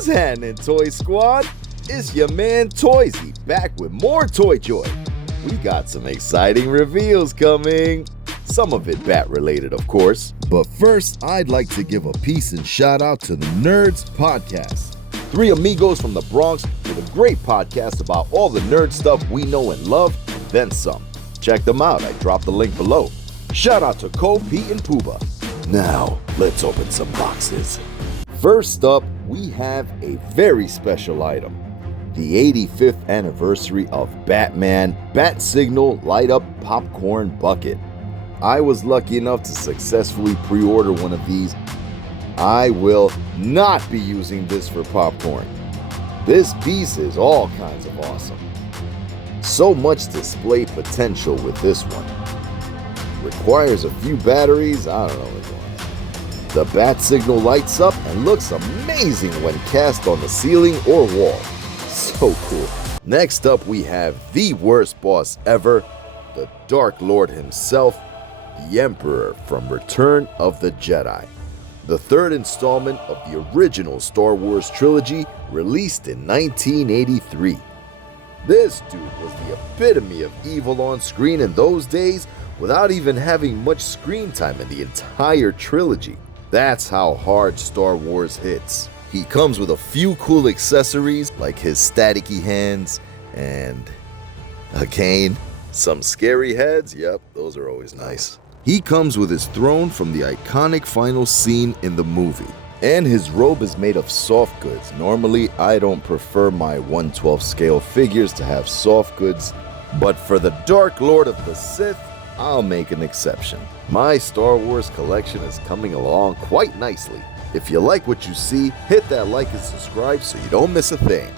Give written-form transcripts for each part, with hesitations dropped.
What's happening, Toy Squad? It's your man TOYZee back with more Toy Joy. We got some exciting reveals coming. Some of it bat related, of course. But first, I'd like to give a peace and shout out to the Nerds Podcast. Three amigos from the Bronx with a great podcast about all the nerd stuff we know and love, and then some. Check them out, I dropped the link below. Shout out to Cole, Pete, and Pooba. Now, let's open some boxes. First up, we have a very special item. The 85th anniversary of Batman Bat Signal Light Up Popcorn Bucket. I was lucky enough to successfully pre-order one of these. I will not be using this for popcorn. This piece is all kinds of awesome. So much display potential with this one. Requires a few batteries, I don't know. The bat signal lights up and looks amazing when cast on the ceiling or wall. So cool. Next up we have the worst boss ever, the Dark Lord himself, the Emperor from Return of the Jedi. The third installment of the original Star Wars trilogy released in 1983. This dude was the epitome of evil on screen in those days without even having much screen time in the entire trilogy. That's how hard Star Wars hits. He comes with a few cool accessories like his staticky hands and a cane. Some scary heads, yep, those are always nice. He comes with his throne from the iconic final scene in the movie. And his robe is made of soft goods. Normally, I don't prefer my 1/12 scale figures to have soft goods, but for the Dark Lord of the Sith, I'll make an exception. My Star Wars collection is coming along quite nicely. If you like what you see, hit that like and subscribe so you don't miss a thing.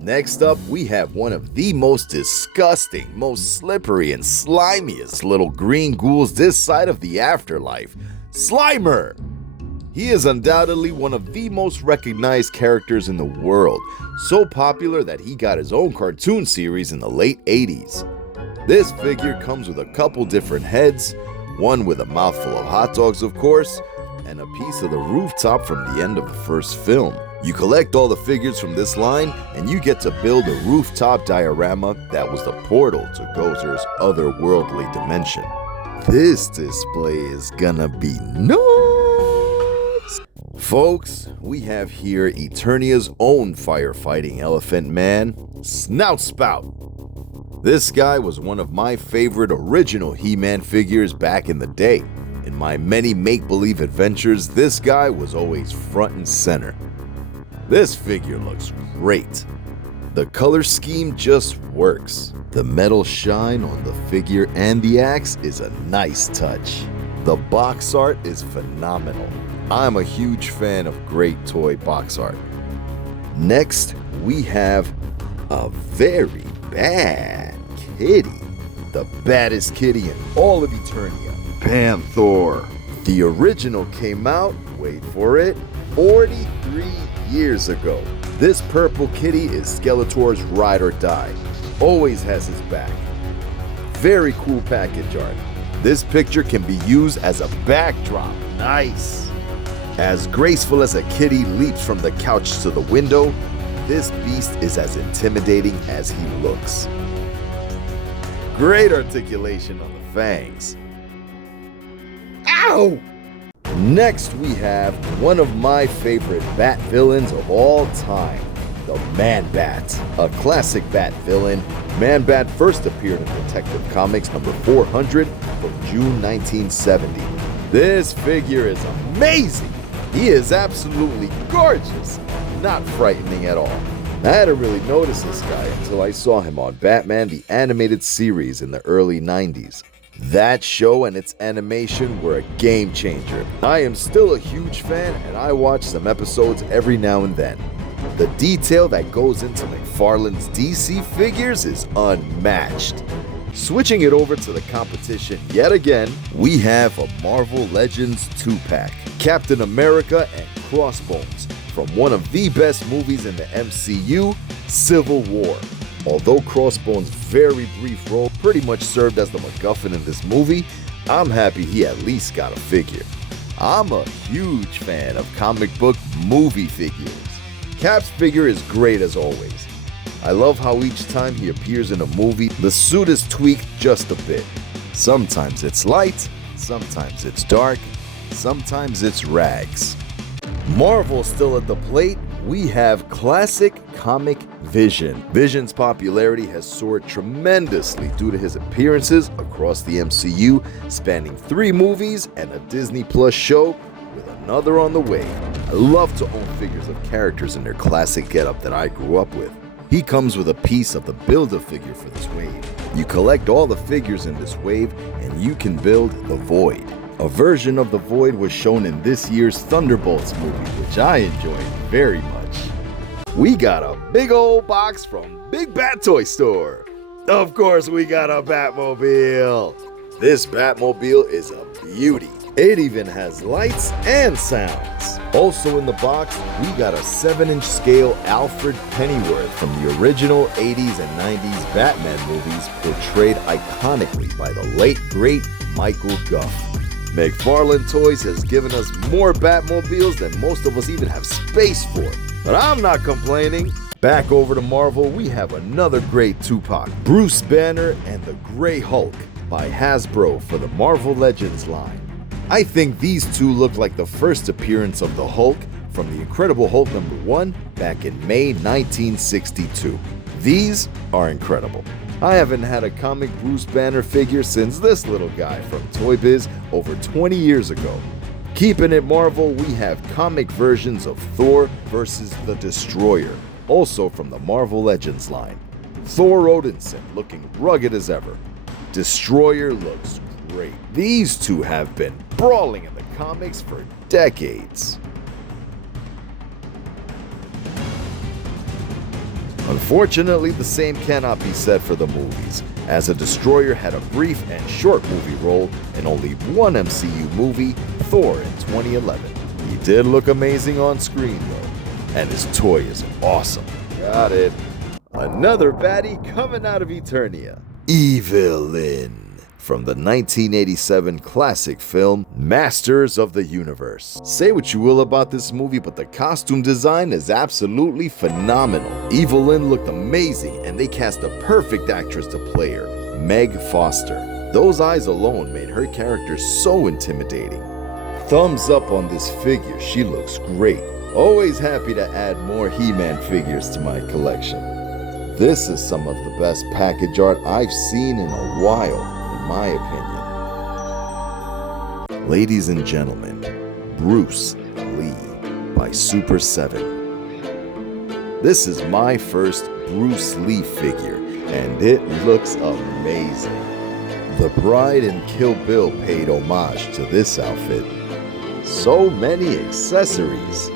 Next up, we have one of the most disgusting, most slippery and slimiest little green ghouls this side of the afterlife, Slimer. He is undoubtedly one of the most recognized characters in the world, so popular that he got his own cartoon series in the late 80s. This figure comes with a couple different heads, one with a mouthful of hot dogs of course, and a piece of the rooftop from the end of the first film. You collect all the figures from this line and you get to build a rooftop diorama that was the portal to Gozer's otherworldly dimension. This display is gonna be nuts! Folks, we have here Eternia's own firefighting elephant man, Snout Spout. This guy was one of my favorite original He-Man figures back in the day. In my many make-believe adventures, this guy was always front and center. This figure looks great. The color scheme just works. The metal shine on the figure and the axe is a nice touch. The box art is phenomenal. I'm a huge fan of great toy box art. Next, we have a very bad kitty. The baddest kitty in all of Eternia, Panther. The original came out, wait for it, 43 years ago. This purple kitty is Skeletor's ride or die. Always has his back. Very cool package art. This picture can be used as a backdrop. Nice. As graceful as a kitty leaps from the couch to the window, this beast is as intimidating as he looks. Great articulation on the fangs. Ow! Next we have one of my favorite Bat villains of all time, the Man-Bat. A classic Bat villain, Man-Bat first appeared in Detective Comics number 400 from June 1970. This figure is amazing! He is absolutely gorgeous, not frightening at all. I hadn't really noticed this guy until I saw him on Batman the Animated Series in the early 90s. That show and its animation were a game changer. I am still a huge fan and I watch some episodes every now and then. The detail that goes into McFarlane's DC figures is unmatched. Switching it over to the competition yet again, we have a Marvel Legends 2-pack, Captain America and Crossbones, from one of the best movies in the MCU, Civil War. Although Crossbones' very brief role pretty much served as the MacGuffin in this movie, I'm happy he at least got a figure. I'm a huge fan of comic book movie figures. Cap's figure is great as always. I love how each time he appears in a movie, the suit is tweaked just a bit. Sometimes it's light, sometimes it's dark, sometimes it's rags. Marvel still at the plate, we have classic comic Vision. Vision's popularity has soared tremendously due to his appearances across the MCU, spanning 3 movies and a Disney Plus show, with another on the way. I love to own figures of characters in their classic getup that I grew up with. He comes with a piece of the Build-A-Figure for this wave. You collect all the figures in this wave and you can build the Void. A version of the Void was shown in this year's Thunderbolts movie, which I enjoyed very much. We got a big old box from Big Bat Toy Store. Of course we got a Batmobile. This Batmobile is a beauty. It even has lights and sounds. Also in the box, we got a 7-inch scale Alfred Pennyworth from the original 80s and 90s Batman movies, portrayed iconically by the late great Michael Gough. McFarlane Toys has given us more Batmobiles than most of us even have space for, but I'm not complaining. Back over to Marvel, we have another great Tupac, Bruce Banner and the Grey Hulk by Hasbro for the Marvel Legends line. I think these two look like the first appearance of the Hulk from the Incredible Hulk #1 back in May 1962. These are incredible. I haven't had a comic Bruce Banner figure since this little guy from Toy Biz over 20 years ago. Keeping it Marvel, we have comic versions of Thor versus the Destroyer, also from the Marvel Legends line. Thor Odinson looking rugged as ever. Destroyer looks great. These two have been brawling in the comics for decades. Unfortunately, the same cannot be said for the movies, as a Destroyer had a brief and short movie role in only one MCU movie, Thor in 2011. He did look amazing on screen though, and his toy is awesome. Got it. Another baddie coming out of Eternia. Evil-Lyn. From the 1987 classic film, Masters of the Universe. Say what you will about this movie, but the costume design is absolutely phenomenal. Evil-Lyn looked amazing, and they cast a perfect actress to play her, Meg Foster. Those eyes alone made her character so intimidating. Thumbs up on this figure, she looks great. Always happy to add more He-Man figures to my collection. This is some of the best package art I've seen in a while, in my opinion. Ladies and gentlemen, Bruce Lee by Super 7. This is my first Bruce Lee figure, and it looks amazing. The Bride in Kill Bill paid homage to this outfit. So many accessories.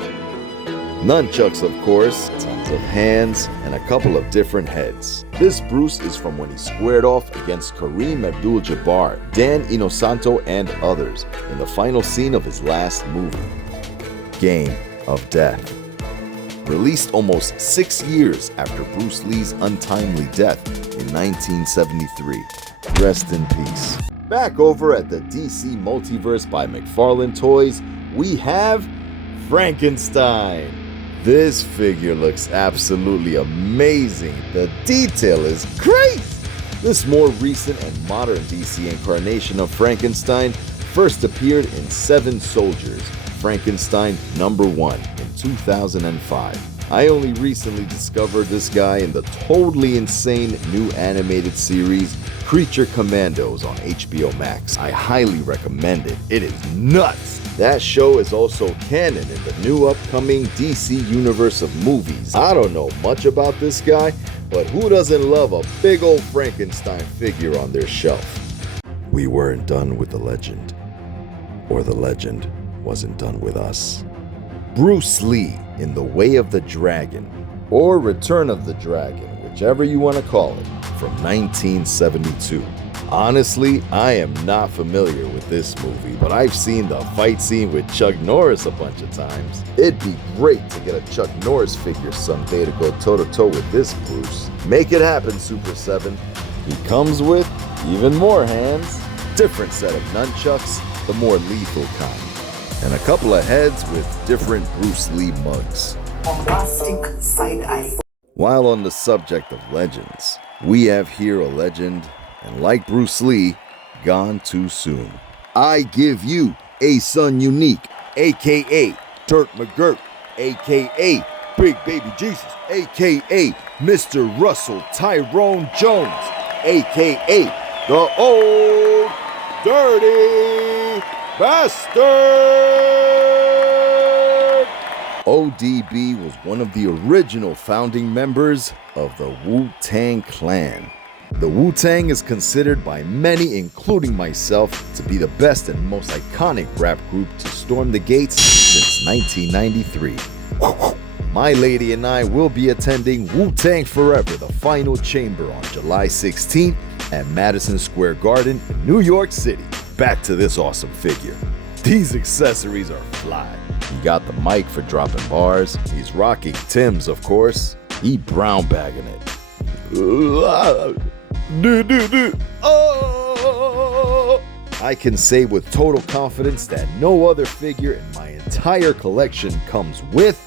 Nunchucks, of course, tons of hands, and a couple of different heads. This Bruce is from when he squared off against Kareem Abdul-Jabbar, Dan Inosanto, and others in the final scene of his last movie, Game of Death. Released almost 6 years after Bruce Lee's untimely death in 1973. Rest in peace. Back over at the DC Multiverse by McFarlane Toys, we have Frankenstein. This figure looks absolutely amazing. The detail is great! This more recent and modern DC incarnation of Frankenstein first appeared in 7 Soldiers, Frankenstein #1 in 2005. I only recently discovered this guy in the totally insane new animated series Creature Commandos on HBO Max. I highly recommend it. It is nuts! That show is also canon in the new upcoming DC universe of movies. I don't know much about this guy, but who doesn't love a big old Frankenstein figure on their shelf? We weren't done with the legend, or the legend wasn't done with us. Bruce Lee in The Way of the Dragon, or Return of the Dragon, whichever you want to call it, from 1972. Honestly, I am not familiar with this movie, but I've seen the fight scene with Chuck Norris a bunch of times. It'd be great to get a Chuck Norris figure someday to go toe-to-toe with this Bruce. Make it happen, Super 7. He comes with even more hands, different set of nunchucks, the more lethal kind, and a couple of heads with different Bruce Lee mugs. bombastic side-eye. While on the subject of legends, we have here a legend, and like Bruce Lee, gone too soon. I give you a son unique, aka Turk McGirt, aka Big Baby Jesus, aka Mr. Russell Tyrone Jones, aka the Old Dirty Bastard! ODB was one of the original founding members of the Wu-Tang Clan. The Wu-Tang is considered by many, including myself, to be the best and most iconic rap group to storm the gates since 1993. My lady and I will be attending Wu-Tang Forever, the final chamber on July 16th at Madison Square Garden in New York City. Back to this awesome figure. These accessories are fly. He got the mic for dropping bars. He's rocking Tim's, of course. He brown bagging it. Oh! I can say with total confidence that no other figure in my entire collection comes with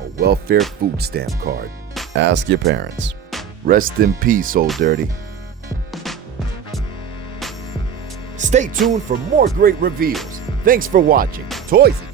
a welfare food stamp card. Ask your parents. Rest in peace, Old Dirty. Stay tuned for more great reveals. Thanks for watching. TOYZee.